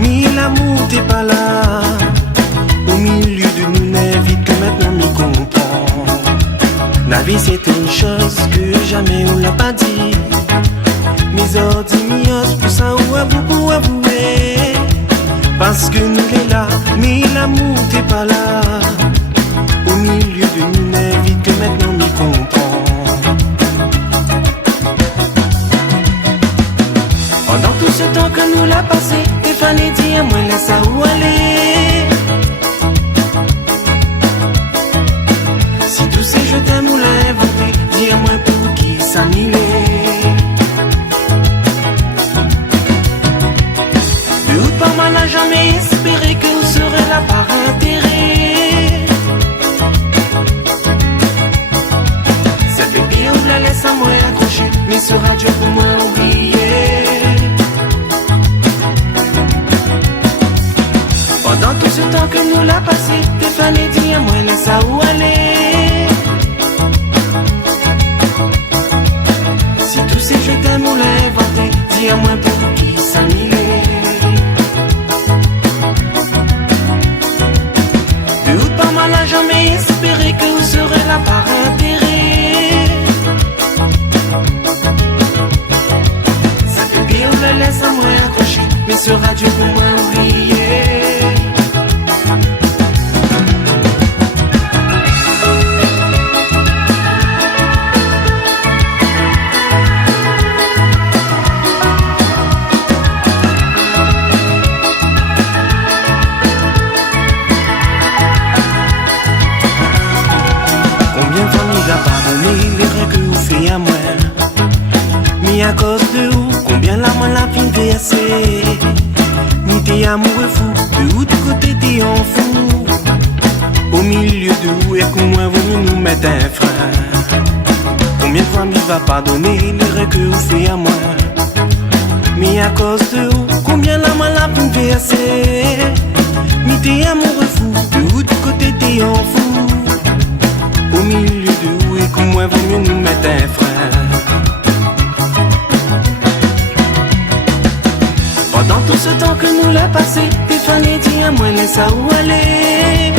mais l'amour t'es pas là. Au milieu de nous, n'est vite que maintenant m'y comprend. La vie c'est une chose que jamais on l'a pas dit. Mes ordimios pour ça ou à vous pour avouer. Parce que nous l'est là, mais l'amour t'es pas là. Au milieu de nous, n'est vite que maintenant m'y comprend. Pendant tout ce temps que nous l'a passé, Stéphanie dit à moi laisse à où aller. Si tous ces je t'aime ou l'a inventé, dis à moi pour qui s'annuler. De haut par mal n'a jamais espéré que vous serez là par intérêt. Cette bébé ou la laisse à moi accrocher, mais sera Dieu pour moi oublier. Pendant tout ce temps que nous l'a passé, Stéphanie dit à moi laisse à où aller. Si tous ces je t'aime ou l'a inventé, dis à moi pour qui s'annuler. De haut par mal n'a jamais espéré que vous serez là par intérêt. Cette bébé ou la laisse à moi accrocher, mais sera Dieu pour moi oublier. Les règles que vous faites à moi, mais à cause de vous, combien la main la fin versée. Ni t'es amoureux fou, de où du côté t'es en fou. Au milieu de vous, et que moi vous nous mettez un frein. Combien de fois il va pardonner les règles que vous faites à moi, mais à cause de vous, combien la main la fin versée. Ni t'es amoureux fou, de où du côté t'es en fou. Au milieu de vous et que moi vaut mieux nous mettre un frein. Pendant tout ce temps que nous l'a passé, Stéphanie dit à moi laisse à où aller.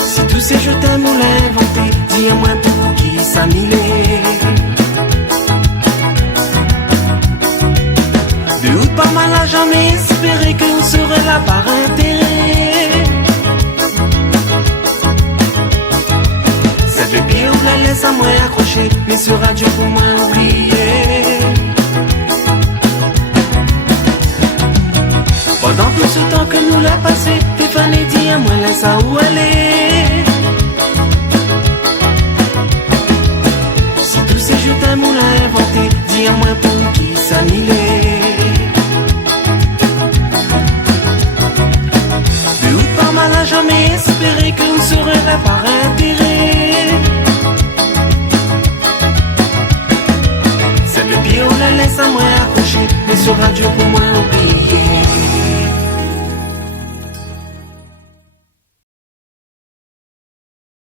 Si tous ces je t'aime ou l'a inventé, dis à moi pour qui s'annuler. De haut par mal n'a jamais espéré que vous serez là par intérêt. Le pied ou la laisse à moi accrocher, mais sera Dieu pour moi oublier. Pendant tout ce temps que nous l'a passé, Stéphanie dit à moi laisse à où aller. Si tous ces je t'aime ou l'a inventé, dis à moi pour qui s'annuler. De haut par mal n'a jamais espéré que vous serez là par intérêt. Le pied ou la laisse à moi accrocher, mais sera Dieu pour moi oublier.